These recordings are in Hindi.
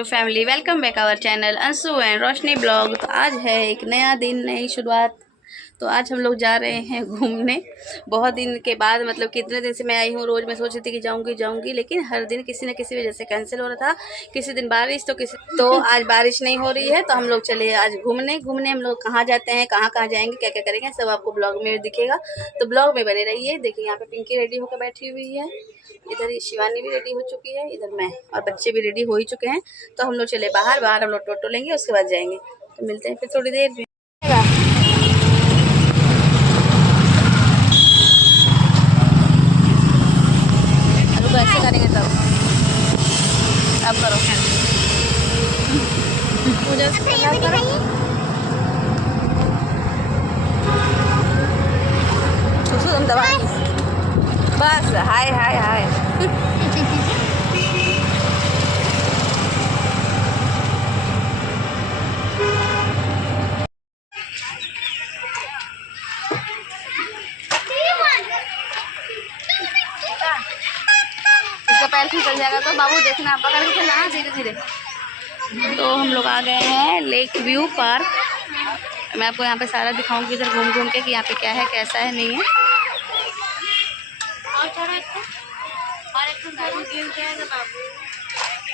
To family, welcome back our channel Anshu and Roshni blog. तो आज है एक नया दिन, नई शुरुआत। तो आज हम लोग जा रहे हैं घूमने। बहुत दिन के बाद, मतलब कितने दिन से मैं आई हूँ। रोज़ मैं सोच रही थी कि जाऊँगी, लेकिन हर दिन किसी न किसी वजह से कैंसिल हो रहा था। किसी दिन बारिश तो आज बारिश नहीं हो रही है। तो हम लोग चले आज घूमने। हम लोग कहाँ जाते हैं, कहाँ जाएंगे, क्या क्या करेंगे, सब आपको ब्लॉग में दिखेगा। तो ब्लॉग में बने रहिए। देखिए यहाँ पे पिंकी रेडी होकर बैठी हुई है, इधर शिवानी भी रेडी हो चुकी है, इधर मैं और बच्चे भी रेडी हो ही चुके हैं। तो हम लोग चले बाहर हम लोग टोटो लेंगे, उसके बाद जाएंगे। तो मिलते हैं फिर थोड़ी देर में। तो ऐसे करेंगे तब। अब करो तुम दबा बस। हाय हाय हाय इसका पैर फिसल जाएगा तो बाबू देखना, पकड़ के चलना धीरे धीरे। तो हम लोग आ गए हैं लेक व्यू पार्क। मैं आपको यहाँ पे सारा दिखाऊंगी इधर घूम के कि यहाँ पे क्या है, कैसा है, नहीं है।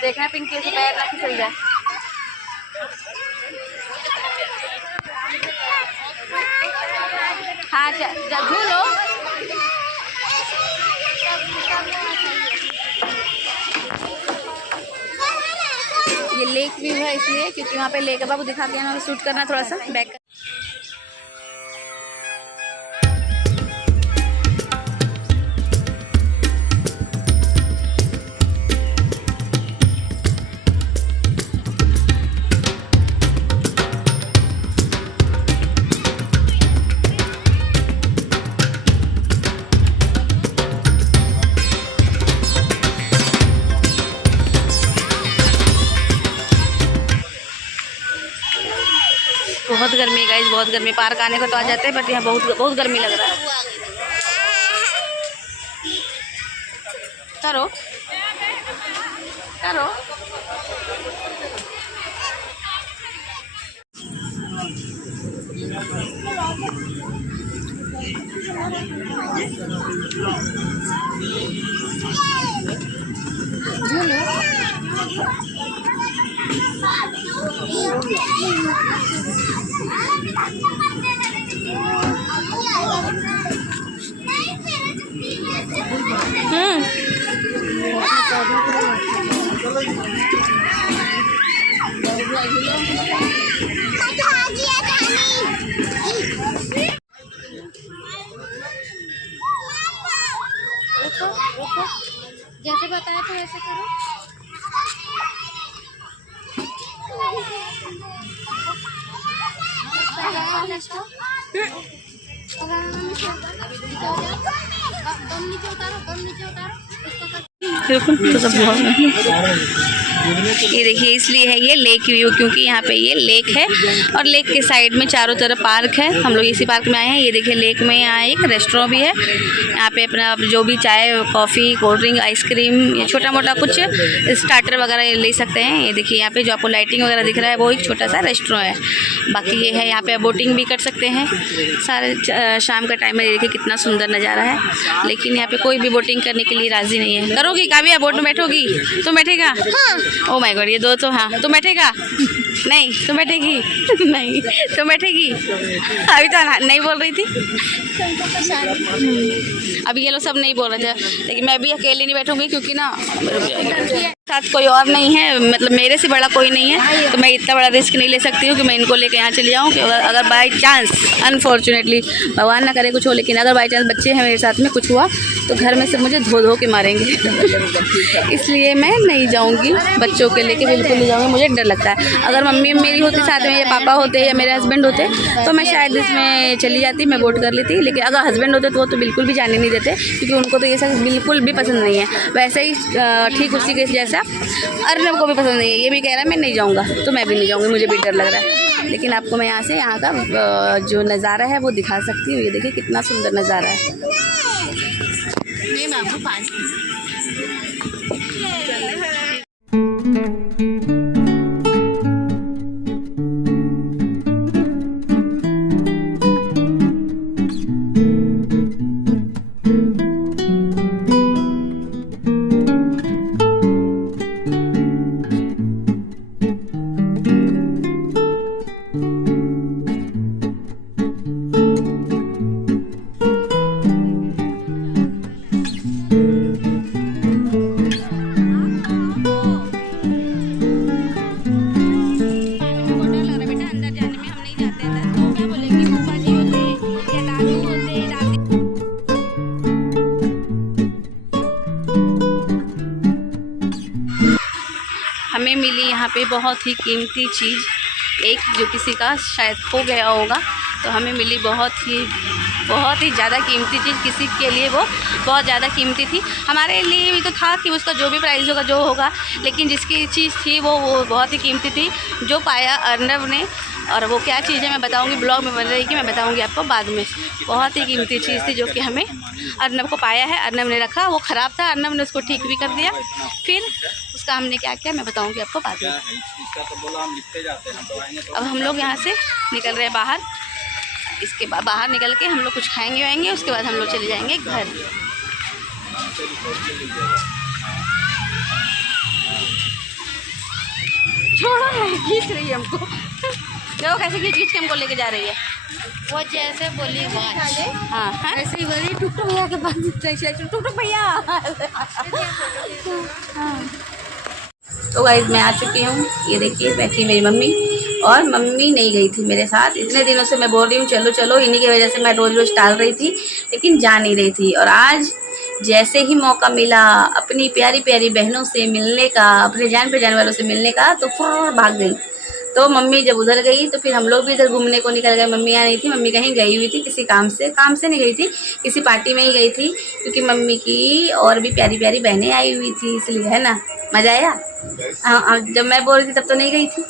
देखना पिंकी से पैर ना फिसल जाए। हाँ झूलो। ये लेक व्यू है इसलिए क्योंकि वहाँ पे लेक है। बाबू दिखा के यहाँ शूट करना थोड़ा सा बैक। बहुत गर्मी है गाइस, बहुत गर्मी। पार्क आने को तो आ जाते हैं बट यहाँ बहुत गर्मी लग रहा है। करो करो। जैसे बताया तो वैसे करो। तो सब ये देखिए, इसलिए है ये लेक व्यू क्योंकि यहाँ पे ये लेक है और लेक के साइड में चारों तरफ पार्क है। हम लोग इसी पार्क में आए हैं। ये देखिए लेक में यहाँ एक रेस्टोरेंट भी है। यहाँ पे अपना जो भी चाय, कॉफ़ी, कोल्ड ड्रिंक, आइसक्रीम, ये छोटा मोटा कुछ स्टार्टर वगैरह ले सकते हैं। ये देखिए यहाँ पे जो आपको लाइटिंग वगैरह दिख रहा है वो एक छोटा सा रेस्टोरेंट है। बाकी ये है यहाँ पे बोटिंग भी कर सकते हैं सारे शाम का टाइम में। देखिए कितना सुंदर नज़ारा है, लेकिन यहाँ पे कोई भी बोटिंग करने के लिए राज़ी नहीं है। करोगी काव्या, बोट में बैठोगी? तुम बैठेगा? ओ माय गॉड, ये दो तो हाँ। तुम बैठेगा? नहीं। तुम बैठेगी? नहीं। तुम बैठेगी? अभी तो नहीं बोल रही थी। अभी ये लोग सब नहीं बोल रहे थे, लेकिन मैं भी अकेले नहीं बैठूंगी क्योंकि ना साथ कोई और नहीं है, मतलब मेरे से बड़ा कोई नहीं है। तो मैं इतना बड़ा रिस्क नहीं ले सकती हूँ कि मैं इनको लेके यहाँ चले जाऊँ कि अगर बाई चांस, अनफॉर्चुनेटली, भगवान ना करे कुछ हो, लेकिन अगर बाई चांस बच्चे हैं मेरे साथ में, कुछ हुआ तो घर में से मुझे धो के मारेंगे। इसलिए मैं नहीं जाऊँगी, बच्चों के लेके बिल्कुल नहीं जाऊँगी। मुझे डर लगता है। अगर मम्मी मेरी होती साथ में, या पापा होते या मेरे हस्बैंड होते तो मैं शायद इसमें चली जाती, मैं बोट कर लेती। लेकिन अगर हस्बैंड होते तो वो तो बिल्कुल भी जाने नहीं देते क्योंकि उनको तो ये सब बिल्कुल भी पसंद नहीं है। वैसे ही ठीक उसी के जैसा अर्नब को भी पसंद नहीं है। ये भी कह रहा है मैं नहीं जाऊँगा, तो मैं भी नहीं जाऊँगी, मुझे भी डर लग रहा है। लेकिन आपको मैं यहाँ से यहाँ का जो नज़ारा है वो दिखा सकती हूँ। ये देखिए कितना सुंदर नज़ारा है। मैं आपको 5 हमें मिली यहाँ पे बहुत ही कीमती चीज़, एक जो किसी का शायद खो गया होगा, तो हमें मिली बहुत ही ज़्यादा कीमती चीज़। किसी के लिए वो बहुत ज़्यादा कीमती थी, हमारे लिए भी तो था कि उसका जो भी प्राइस होगा जो होगा, लेकिन जिसकी चीज़ थी वो बहुत ही कीमती थी, जो पाया अर्नब ने। और वो क्या चीज़ है मैं बताऊंगी, ब्लॉग में बन रही कि मैं बताऊंगी आपको बाद में। बहुत ही कीमती चीज़ थी जो कि हमें अर्नब को पाया है, अर्नब ने रखा, वो ख़राब था, अर्नब ने उसको ठीक भी कर दिया। फिर उसका हमने क्या किया मैं बताऊंगी आपको बाद में। अब हम लोग यहाँ से निकल रहे हैं बाहर, इसके बाहर निकल के हम लोग कुछ खाएंगे वाएंगे, उसके बाद हम लोग चले जाएंगे घर। छोड़ो नहीं, खींच रही है हमको। देखो कैसे खींच के हमको लेके जा रही है। वो जैसे बोली हाँ ऐसे ही बोली, टुक भैया के पास टुक भैया। तो गाइस मैं आ चुकी हूँ, ये देखिए बैठी मेरी मम्मी, और मम्मी नहीं गई थी मेरे साथ। इतने दिनों से मैं बोल रही हूँ चलो चलो, इन्हीं की वजह से मैं रोज़ रोज़ टाल रही थी, लेकिन जा नहीं रही थी। और आज जैसे ही मौका मिला अपनी प्यारी प्यारी बहनों से मिलने का, अपने जान पहचान वालों से मिलने का, तो फुर्र भाग गई। तो मम्मी जब उधर गई तो फिर हम लोग भी इधर घूमने को निकल गए। मम्मी यहाँ नहीं थी, मम्मी कहीं गई हुई थी किसी काम से नहीं गई थी, किसी पार्टी में ही गई थी, क्योंकि मम्मी की और भी प्यारी प्यारी बहनें आई हुई थी, इसलिए, है ना। मज़ा आया। हाँ, जब मैं बोल रही थी तब तो नहीं गई थी।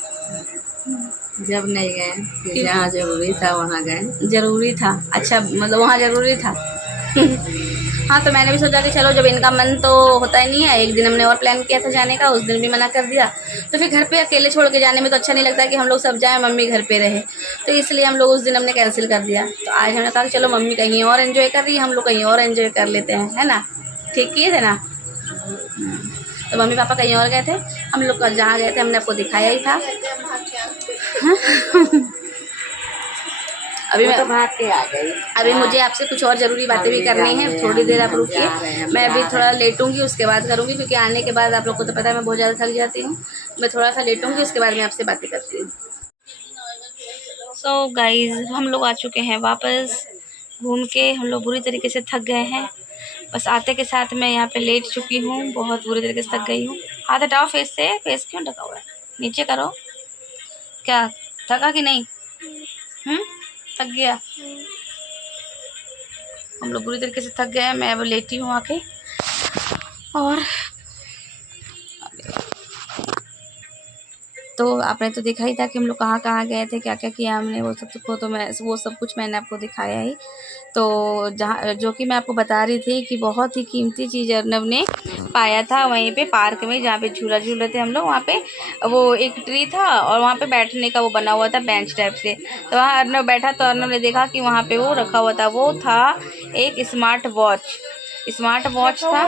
जब नहीं गए, जहाँ जरूरी था वहाँ गए। ज़रूरी था, अच्छा मतलब वहाँ ज़रूरी था। हाँ, तो मैंने भी सोचा कि चलो, जब इनका मन तो होता ही नहीं है। एक दिन हमने और प्लान किया था जाने का, उस दिन भी मना कर दिया। तो फिर घर पे अकेले छोड़ के जाने में तो अच्छा नहीं लगता कि हम लोग सब जाएं, मम्मी घर पे रहे, तो इसलिए हम लोग उस दिन हमने कैंसिल कर दिया। तो आज हमने कहा कि चलो मम्मी कहीं और एंजॉय कर रही है, हम लोग कहीं और एंजॉय कर लेते हैं, है ना। ठीक किए थे ना। तो मम्मी पापा कहीं और गए थे, हम लोग जहाँ गए थे हमने आपको दिखाया ही था। अभी मैं भाग के आ गई। अभी मुझे आपसे कुछ और ज़रूरी बातें भी करनी है, थोड़ी देर आप रुकिए, मैं अभी थोड़ा लेटूंगी, उसके बाद करूंगी, क्योंकि आने के बाद आप लोग को तो पता है मैं बहुत ज़्यादा थक जाती हूँ। मैं थोड़ा सा लेटूंगी, उसके बाद मैं आपसे बातें करती हूँ। सो गाइज हम लोग आ चुके हैं वापस घूम के, हम लोग बुरी तरीके से थक गए हैं। बस आते के साथ मैं यहाँ पे लेट चुकी हूँ, बहुत बुरी तरीके से थक गई हूँ। हाथ हटाओ फेस से, फेस क्यों ढका हुआ है, नीचे करो। क्या थका कि नहीं? थक गया। हम लोग बुरी तरीके से थक गए हैं, मैं अब लेटी हूँ आके। और तो आपने तो देखा ही था कि हम लोग कहाँ कहाँ गए थे, क्या क्या किया हमने, वो सब कुछ मैंने आपको दिखाया ही। तो जहाँ जो कि मैं आपको बता रही थी कि बहुत ही कीमती चीज़ अर्नब ने पाया था वहीं पे पार्क में, जहाँ पे झूला झूल रहे थे हम लोग। वहाँ पे वो एक ट्री था और वहाँ पे बैठने का वो बना हुआ था बेंच टाइप से, तो वहाँ अर्नब बैठा, तो अर्नब ने देखा कि वहाँ पे वो रखा हुआ था, वो था एक स्मार्ट वॉच था,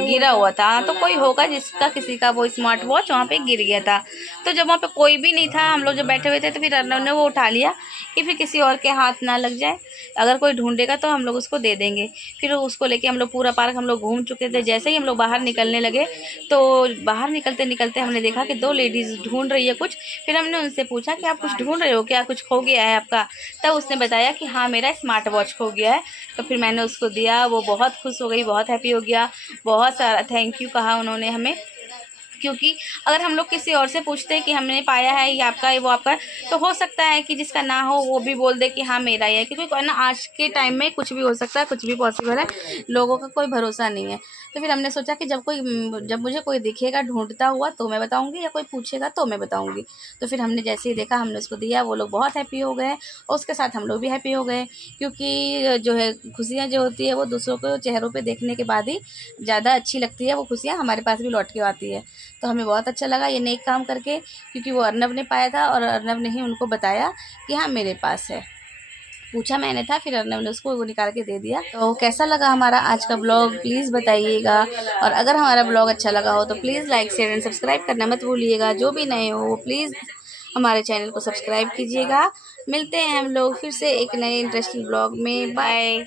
गिरा हुआ था। तो कोई होगा जिसका किसी का वो स्मार्ट वॉच वहाँ पे गिर गया था। तो जब वहाँ पे कोई भी नहीं था, हम लोग जब बैठे हुए थे, तो फिर अर्नब ने वो उठा लिया कि फिर किसी और के हाथ ना लग जाए, अगर कोई ढूंढेगा तो हम लोग उसको दे देंगे। फिर उसको लेके हम लोग पूरा पार्क हम लोग घूम चुके थे। जैसे ही हम लोग बाहर निकलने लगे, तो बाहर निकलते निकलते हमने देखा कि 2 लेडीज़ ढूंढ रही है कुछ। फिर हमने उनसे पूछा कि आप कुछ ढूंढ रहे हो क्या, कुछ खो गया है आपका? तब उसने बताया कि हाँ मेरा स्मार्ट वॉच खो गया है। तो फिर मैंने उसको दिया, वो बहुत खुश हो गई, बहुत हैप्पी हो गया, बहुत सारा थैंक यू कहा उन्होंने हमें। क्योंकि अगर हम लोग किसी और से पूछते हैं कि हमने पाया है ये आपका है वो आपका है, तो हो सकता है कि जिसका ना हो वो भी बोल दे कि हाँ मेरा ही है, क्योंकि ना आज के टाइम में कुछ भी हो सकता है, कुछ भी पॉसिबल है, लोगों का कोई भरोसा नहीं है। तो फिर हमने सोचा कि जब मुझे कोई दिखेगा ढूंढता हुआ तो मैं बताऊंगी, या कोई पूछेगा तो मैं बताऊंगी। तो फिर हमने जैसे ही देखा हमने उसको दिया, वो लोग बहुत हैप्पी हो गए और उसके साथ हम लोग भी हैप्पी हो गए, क्योंकि जो है खुशियाँ जो होती है वो दूसरों को चेहरों पे देखने के बाद ही ज़्यादा अच्छी लगती है, वो खुशियाँ हमारे पास भी लौट के आती है। तो हमें बहुत अच्छा लगा ये नेक काम करके, क्योंकि वो अर्नब ने पाया था और अर्नब ने ही उनको बताया कि हाँ मेरे पास है। पूछा मैंने था, फिर अर्नब ने उसको वो निकाल के दे दिया। तो कैसा लगा हमारा आज का ब्लॉग प्लीज़ बताइएगा, और अगर हमारा ब्लॉग अच्छा लगा हो तो please like share and subscribe करना मत भूलिएगा। जो भी नए हो प्लीज़ हमारे चैनल को सब्सक्राइब कीजिएगा। मिलते हैं हम लोग फिर से एक नए इंटरेस्टिंग ब्लॉग में। बाय।